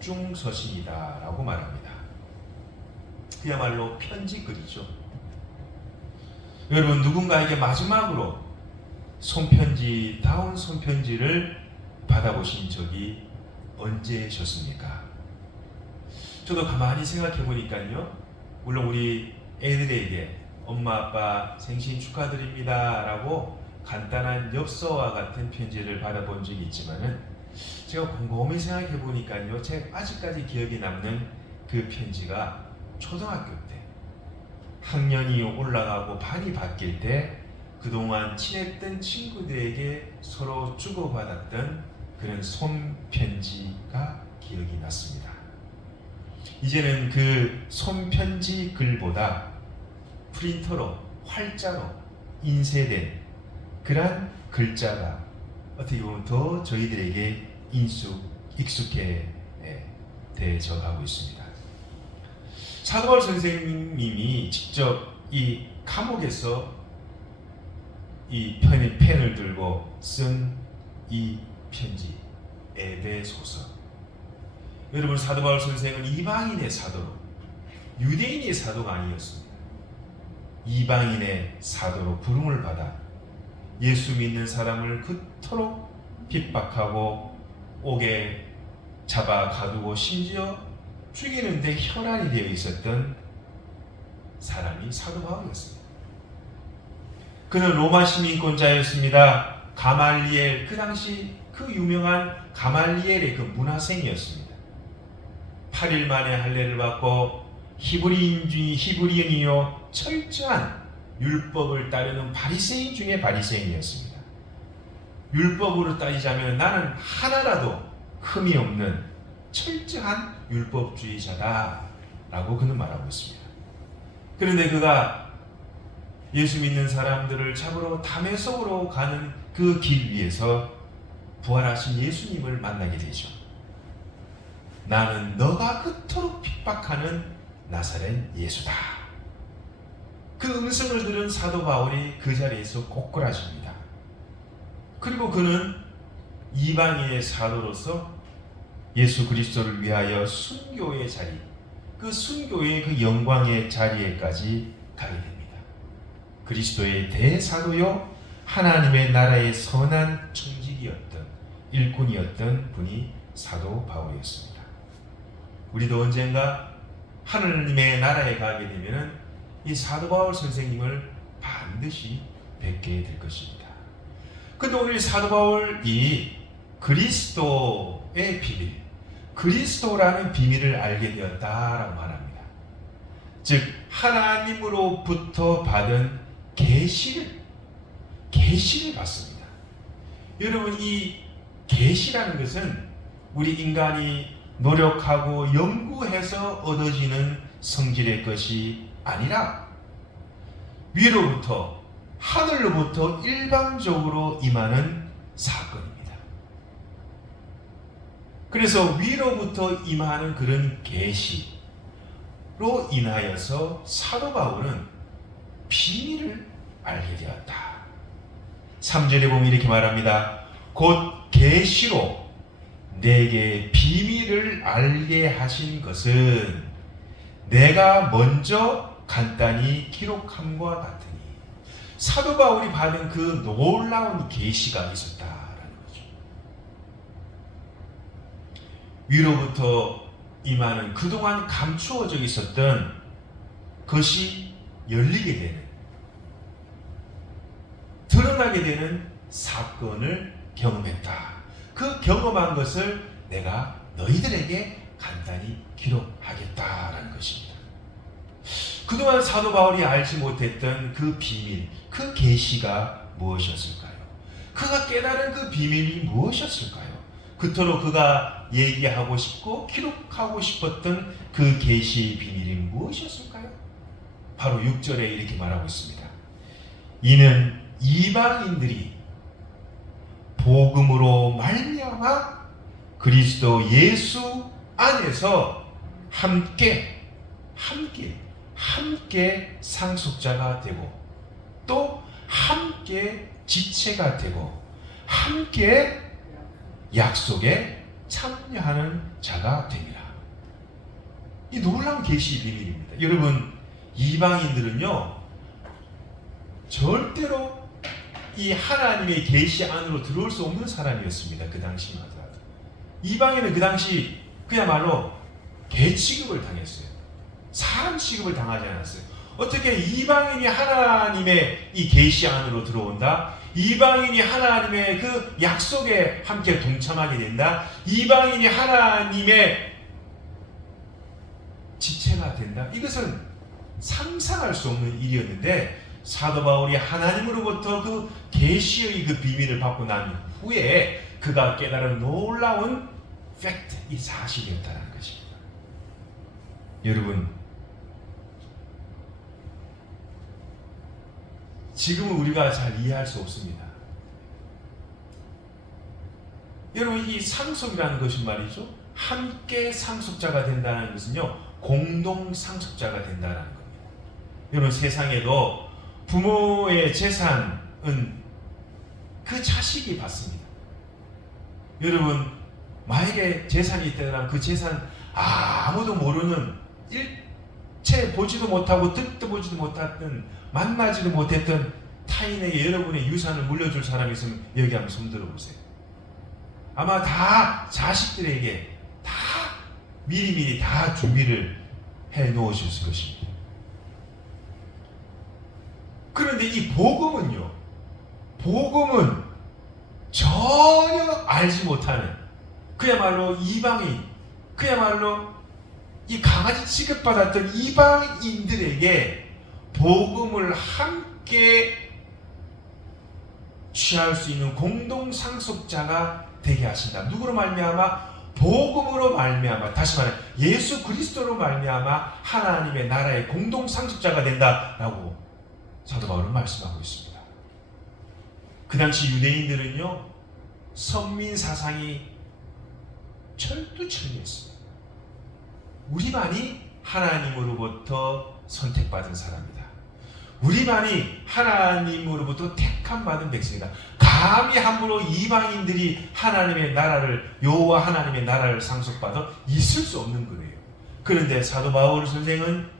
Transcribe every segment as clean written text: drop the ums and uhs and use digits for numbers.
속중서신이다라고 말합니다. 그야말로 편지글이죠. 여러분, 누군가에게 마지막으로 손편지다운 손편지를 받아보신 적이 언제셨습니까? 저도 가만히 생각해 보니까요, 물론 우리 애들에게 엄마 아빠 생신 축하드립니다 라고 간단한 엽서와 같은 편지를 받아본 적이 있지만은, 제가 곰곰이 생각해 보니까요, 제가 아직까지 기억에 남는 그 편지가 초등학교 때 학년이 올라가고 반이 바뀔 때 그동안 친했던 친구들에게 서로 주고받았던 그런 손편지가 기억이 났습니다. 이제는 그 손편지 글보다 프린터로 활자로 인쇄된 그러한 글자가 어떻게 보면 더 저희들에게 익숙해져 가고 있습니다. 사도 바울 선생님이 직접 이 감옥에서 이 펜을 들고 쓴 이 편지, 에베소서. 여러분, 사도 바울 선생은 이방인의 사도로, 유대인의 사도가 아니었습니다. 이방인의 사도로 부름을 받아 예수 믿는 사람을 그토록 핍박하고 옥에 잡아 가두고 심지어 죽이는데 혈안이 되어 있었던 사람이 사도 바울이었습니다. 그는 로마 시민권자였습니다. 가말리엘, 그 당시 그 유명한 가말리엘의 그 문화생이었습니다. 8일 만에 할례를 받고 히브리인이요 철저한 율법을 따르는 바리새인 중에 바리새인이었습니다. 율법으로 따지자면 나는 하나라도 흠이 없는 철저한 율법주의자다라고 그는 말하고 있습니다. 그런데 그가 예수 믿는 사람들을 잡으러 다메섹으로 가는 그 길 위에서 부활하신 예수님을 만나게 되죠. 나는 너가 그토록 핍박하는 나사렛 예수다. 그 음성을 들은 사도 바울이 그 자리에서 꼬꾸라집니다. 그리고 그는 이방인의 사도로서 예수 그리스도를 위하여 순교의 자리, 그 순교의 그 영광의 자리에까지 가게 됩니다. 그리스도의 대사도요, 하나님의 나라의 선한 청직이었던 일꾼이었던 분이 사도 바울이었습니다. 우리도 언젠가 하나님의 나라에 가게 되면 이 사도 바울 선생님을 반드시 뵙게 될 것입니다. 근데 오늘 사도 바울이 그리스도의 비밀, 그리스도라는 비밀을 알게 되었다라고 말합니다. 즉 하나님으로부터 받은 계시를 받습니다. 여러분, 이 계시라는 것은 우리 인간이 노력하고 연구해서 얻어지는 성질의 것이 아니라 위로부터, 하늘로부터 일방적으로 임하는 사건입니다. 그래서 위로부터 임하는 그런 계시로 인하여서 사도 바울은 비밀을 알게 되었다. 3절에 보면 이렇게 말합니다. 곧 계시로 내게 비밀을 알게 하신 것은 내가 먼저 간단히 기록함과 같으니, 사도 바울이 받은 그 놀라운 계시가 있었다라는 거죠. 위로부터 임하는 그동안 감추어져 있었던 것이 열리게 되는, 드러나게 되는 사건을 경험했다. 그 경험한 것을 내가 너희들에게 간단히 기록하겠다라는 것입니다. 그동안 사도 바울이 알지 못했던 그 비밀, 그 계시가 무엇이었을까요? 그가 깨달은 그 비밀이 무엇이었을까요? 그토록 그가 얘기하고 싶고 기록하고 싶었던 그 계시의 비밀이 무엇이었을까요? 바로 6절에 이렇게 말하고 있습니다. 이는 이방인들이 복음으로 말미암아 그리스도 예수 안에서 함께 상속자가 되고, 또 함께 지체가 되고, 함께 약속의 참여하는 자가 됩니다. 이 놀라운 계시의 비밀입니다. 여러분, 이방인들은요 절대로 이 하나님의 계시 안으로 들어올 수 없는 사람이었습니다. 그 당시만 하더라도. 이방인은 그 당시 그야말로 개 취급을 당했어요. 사람 취급을 당하지 않았어요. 어떻게 이방인이 하나님의 이 계시 안으로 들어온다? 이방인이 하나님의 그 약속에 함께 동참하게 된다? 이방인이 하나님의 지체가 된다? 이것은 상상할 수 없는 일이었는데 사도 바울이 하나님으로부터 그 계시의 그 비밀을 받고 난 후에 그가 깨달은 놀라운 팩트, 이 사실이었다는 것입니다. 여러분, 지금은 우리가 잘 이해할 수 없습니다. 여러분, 이 상속이라는 것은 말이죠, 함께 상속자가 된다는 것은요, 공동 상속자가 된다는 겁니다. 여러분, 세상에도 부모의 재산은 그 자식이 받습니다. 여러분, 만약에 재산이 있다면 그 재산 아무도 모르는, 일체 보지도 못하고 듣도 보지도 못했던, 만나지도 못했던 타인에게 여러분의 유산을 물려줄 사람이 있으면 여기 한번 손 들어보세요. 아마 다 자식들에게 다 미리미리 다 준비를 해 놓으셨을 것입니다. 그런데 이 복음은요, 복음은 전혀 알지 못하는, 그야말로 이방인, 그야말로 이 강아지 취급받았던 이방인들에게 복음을 함께 취할 수 있는 공동 상속자가 되게 하신다. 누구로 말미암아? 복음으로 말미암아, 다시 말해 예수 그리스도로 말미암아 하나님의 나라의 공동 상속자가 된다라고 사도 바울은 말씀하고 있습니다. 그 당시 유대인들은요, 선민 사상이 철두철미했습니다. 우리만이 하나님으로부터 선택받은 사람이다. 우리만이 하나님으로부터 택함받은 백성이다. 감히 함부로 이방인들이 하나님의 나라를, 여호와 하나님의 나라를 상속받아 있을 수 없는 거예요. 그런데 사도 바울 선생은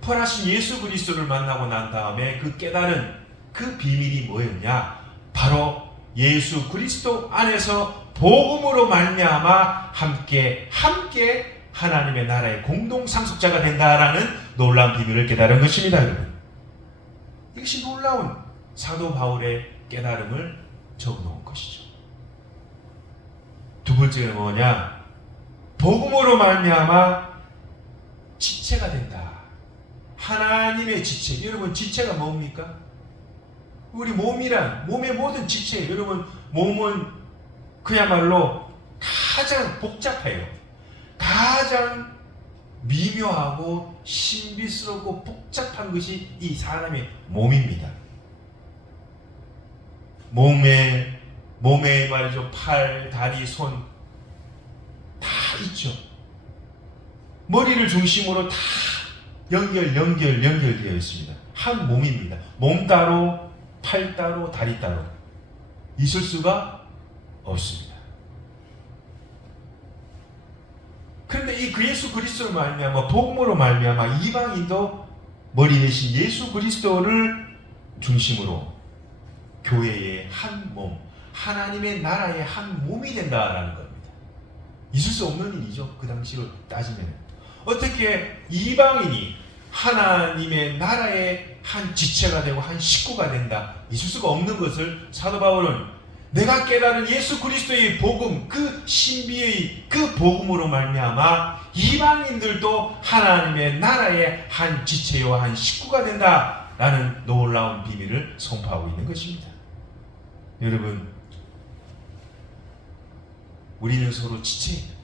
부활하신 예수 그리스도를 만나고 난 다음에 그 깨달은 그 비밀이 뭐였냐? 바로 예수 그리스도 안에서 복음으로 말미암아 함께 하나님의 나라의 공동 상속자가 된다라는 놀라운 비밀을 깨달은 것입니다. 여러분, 이것이 놀라운 사도 바울의 깨달음을 적어놓은 것이죠. 두 번째는 뭐냐? 복음으로 말미암아 지체가 된다. 하나님의 지체. 여러분, 지체가 뭡니까? 우리 몸의 모든 지체. 여러분, 몸은 그야말로 가장 복잡해요. 가장 미묘하고 신비스럽고 복잡한 것이 이 사람의 몸입니다. 몸에 말이죠, 팔, 다리, 손 다 있죠. 머리를 중심으로 다 연결되어 있습니다. 한 몸입니다. 몸 따로, 팔 따로, 다리 따로 있을 수가 없습니다. 그런데 이 예수 그리스도로 말미암아, 복음으로 말미암아 이방인도 머리 대신 예수 그리스도를 중심으로 교회의 한 몸, 하나님의 나라의 한 몸이 된다라는 겁니다. 있을 수 없는 일이죠. 그 당시로 따지면 어떻게 이방인이 하나님의 나라의 한 지체가 되고 한 식구가 된다? 있을 수가 없는 것을 사도 바울은 내가 깨달은 예수 그리스도의 복음, 그 신비의 그 복음으로 말미암아 이방인들도 하나님의 나라의 한 지체요 한 식구가 된다라는 놀라운 비밀을 선포하고 있는 것입니다. 여러분, 우리는 서로 지체입니다.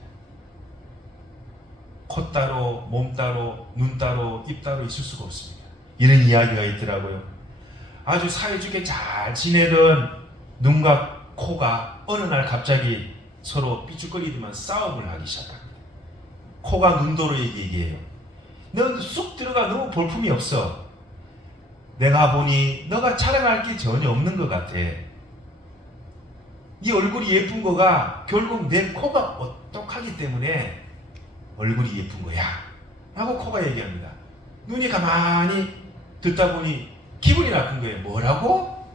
코 따로, 몸 따로, 눈 따로, 입 따로 있을 수가 없습니다. 이런 이야기가 있더라고요. 아주 사이좋게 잘 지내던 눈과 코가 어느 날 갑자기 서로 삐죽거리더만 싸움을 하기 시작합니다. 코가 눈도로 얘기해요. 넌 쑥 들어가 너무 볼품이 없어. 내가 보니 너가 자랑할 게 전혀 없는 것 같아. 이 얼굴이 예쁜 거가 결국 내 코가 어떡하기 때문에 얼굴이 예쁜 거야 라고 코가 얘기합니다. 눈이 가만히 듣다 보니 기분이 나쁜 거예요. 뭐라고?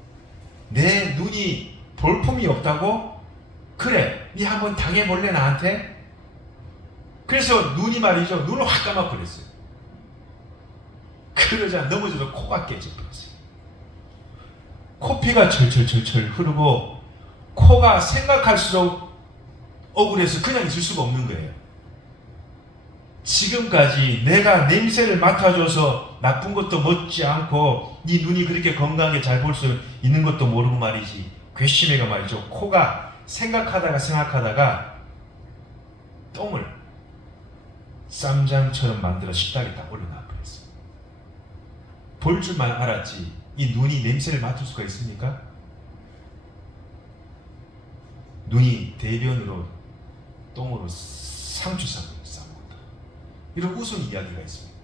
내 눈이 볼품이 없다고? 그래, 니 한번 당해볼래 나한테? 그래서 눈이 말이죠, 눈을 확 감아버렸어요. 그러자 넘어져서 코가 깨져버렸어요. 코피가 철철철철 흐르고 코가 생각할수록 억울해서 그냥 있을 수가 없는 거예요. 지금까지 내가 냄새를 맡아줘서 나쁜 것도 먹지 않고 네 눈이 그렇게 건강하게 잘 볼 수 있는 것도 모르고 말이지, 괘씸해가 말이죠, 코가 생각하다가 똥을 쌈장처럼 만들어 식탁에 딱 올려놔 버렸어요. 볼 줄만 알았지 이 눈이 냄새를 맡을 수가 있습니까? 눈이 대변으로 똥으로 상추 싸먹었다. 이런 우스운 이야기가 있습니다.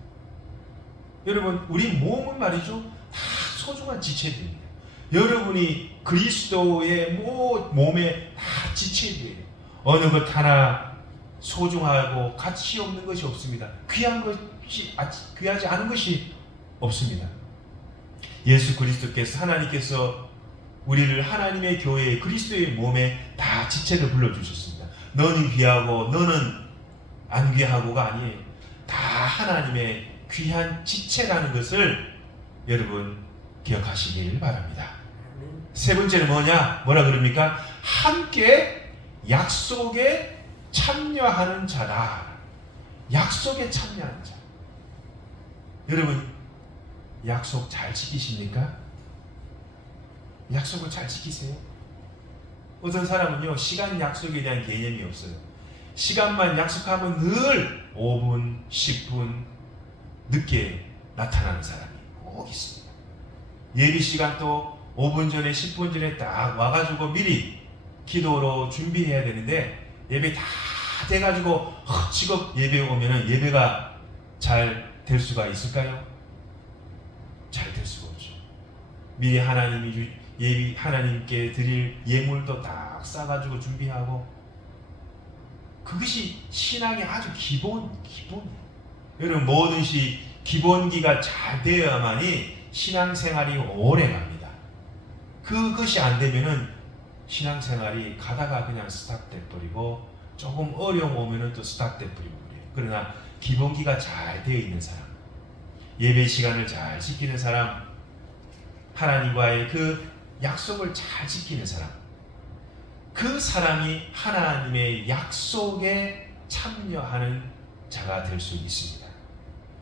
여러분, 우리 몸은 말이죠, 다 소중한 지체들입니다. 여러분이 그리스도의 몸에 다 지체들이에요. 어느 것 하나 소중하고 가치 없는 것이 없습니다. 귀하지 않은 것이 없습니다. 예수 그리스도께서, 하나님께서 우리를 하나님의 교회에, 그리스도의 몸에 다 지체를 불러주셨습니다. 너는 귀하고 너는 안 귀하고가 아니에요. 다 하나님의 귀한 지체라는 것을 여러분 기억하시길 바랍니다. 세 번째는 뭐라 그럽니까? 함께 약속에 참여하는 자다. 약속에 참여하는 자. 여러분, 약속 잘 지키십니까? 약속을 잘 지키세요? 어떤 사람은요, 시간 약속에 대한 개념이 없어요. 시간만 약속하면 늘 5분, 10분 늦게 나타나는 사람이 꼭 있습니다. 예비 시간도 5분 전에, 10분 전에 딱 와가지고 미리 기도로 준비해야 되는데, 예배 다 돼가지고 헛치고 예배 오면은 예배가 잘 될 수가 있을까요? 잘 될 수가 없죠. 미리 하나님께 드릴 예물도 딱 싸가지고 준비하고, 그것이 신앙의 아주 기본이에요. 여러분, 뭐든지 기본기가 잘 되어야만이 신앙생활이 오래 갑니다. 그것이 안 되면은 신앙생활이 가다가 그냥 스탑돼 버리고, 조금 어려움 오면은 또 스탑돼 버리고 그래요. 그러나 기본기가 잘 되어 있는 사람, 예배 시간을 잘 지키는 사람, 하나님과의 그 약속을 잘 지키는 사람, 그 사람이 하나님의 약속에 참여하는 자가 될 수 있습니다.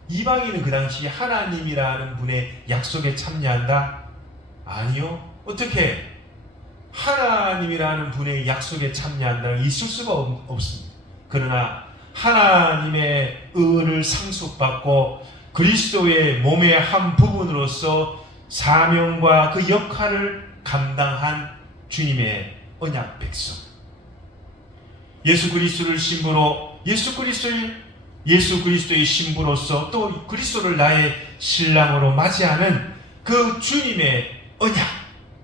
이방인은 그 당시 하나님이라는 분의 약속에 참여한다? 아니요. 어떻게 하나님이라는 분의 약속에 참여한다는 있을 수가 없습니다. 그러나 하나님의 은을 상속받고 그리스도의 몸의 한 부분으로서 사명과 그 역할을 감당한 주님의 언약 백성, 예수 그리스도를 신부로, 예수 그리스도의 신부로서 또 그리스도를 나의 신랑으로 맞이하는 그 주님의 언약,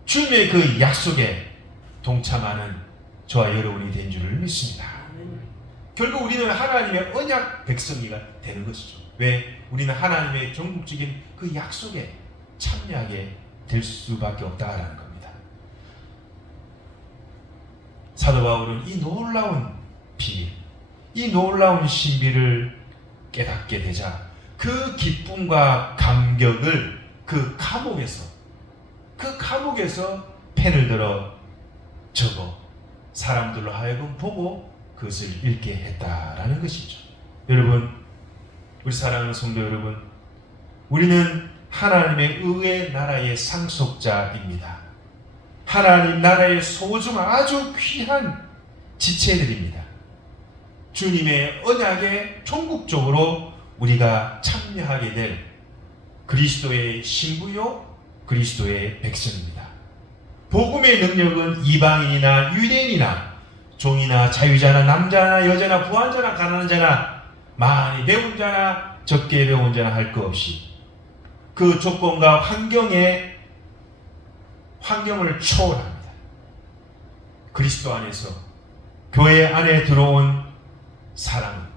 주님의 그 약속에 동참하는 저와 여러분이 된 줄을 믿습니다. 결국 우리는 하나님의 언약 백성이가 되는 것이죠. 왜? 우리는 하나님의 전국적인 그 약속에 참여하게 될 수밖에 없다라는 겁니다. 사도 바울은 이 놀라운 비밀, 이 놀라운 신비를 깨닫게 되자 그 기쁨과 감격을 그 감옥에서 펜을 들어 적어 사람들로 하여금 보고 그것을 읽게 했다라는 것이죠. 여러분, 우리 사랑하는 성도 여러분, 우리는 하나님의 의의 나라의 상속자입니다. 하나님 나라의 소중한 아주 귀한 지체들입니다. 주님의 언약에 종국적으로 우리가 참여하게 될 그리스도의 신부요, 그리스도의 백성입니다. 복음의 능력은 이방인이나 유대인이나 종이나 자유자나 남자나 여자나 부한자나 가난한 자나 많이 배운 자나 적게 배운 자나 할 것 없이 그 조건과 환경을 초월합니다. 그리스도 안에서 교회 안에 들어온 사람은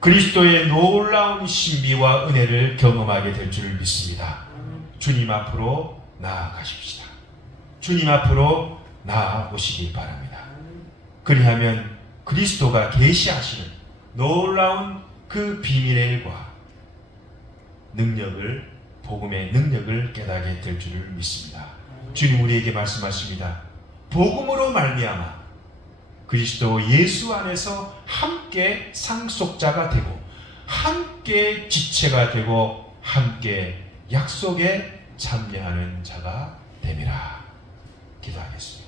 그리스도의 놀라운 신비와 은혜를 경험하게 될 줄을 믿습니다. 주님 앞으로 나아가십시다. 주님 앞으로 나아오시기 바랍니다. 그리하면 그리스도가 계시하시는 놀라운 그 비밀의 일과 능력을, 복음의 능력을 깨닫게 될 줄을 믿습니다. 주님 우리에게 말씀하십니다. 복음으로 말미암아 그리스도 예수 안에서 함께 상속자가 되고 함께 지체가 되고 함께 약속에 참여하는 자가 됨이라. 기도하겠습니다.